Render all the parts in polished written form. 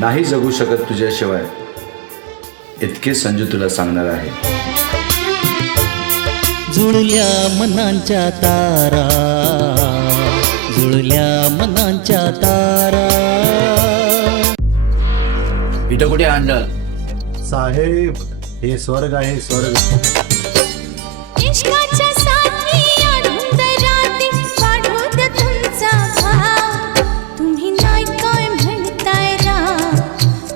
नाही जगू शकत तुझ्याशिवाय, इतके संजू तुला सांगणार आहे. जुळल्या मनांच्या तारा, जुळल्या मनांच्या तारा. इथं कुठे आणलं साहेब? हे स्वर्ग आहे, स्वर्ग. इश्काच्या साथी अरुंद राती वाढू द्या तुमचा भाव. तुम्ही नाही काय म्हणताय राव,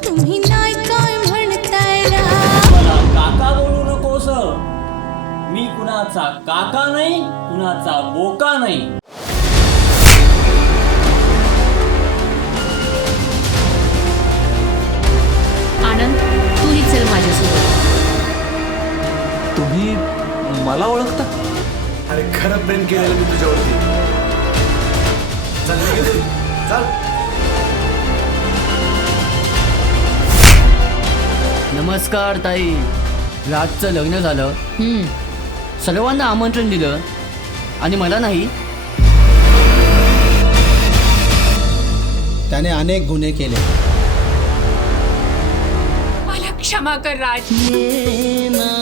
तुम्ही नाही काय म्हणताय राव. मला काका बोलू नकोस. मी कुणाचा काका नाही, कुणाचा बोका नाही. आनंद, तूही चल माझ्यासोबत. तुम्ही मला ओळखता? अरे खरं प्रेम केलेलं मी तुझ्यावरती. चल निघ इथून. चल. नमस्कार ताई. राजचं लग्न झालं, सर्वांना आमंत्रण दिलं आणि मला नाही. त्याने अनेक गुन्हे केले. मला क्षमा कर राज. ये ना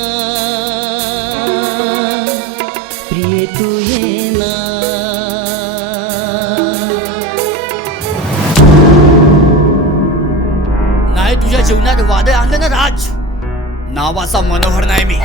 प्रिय तू ये ना. नाही तुझ्या जीवनात वादळ आणलं ना राज, नावाचा मनोहर नाही मी.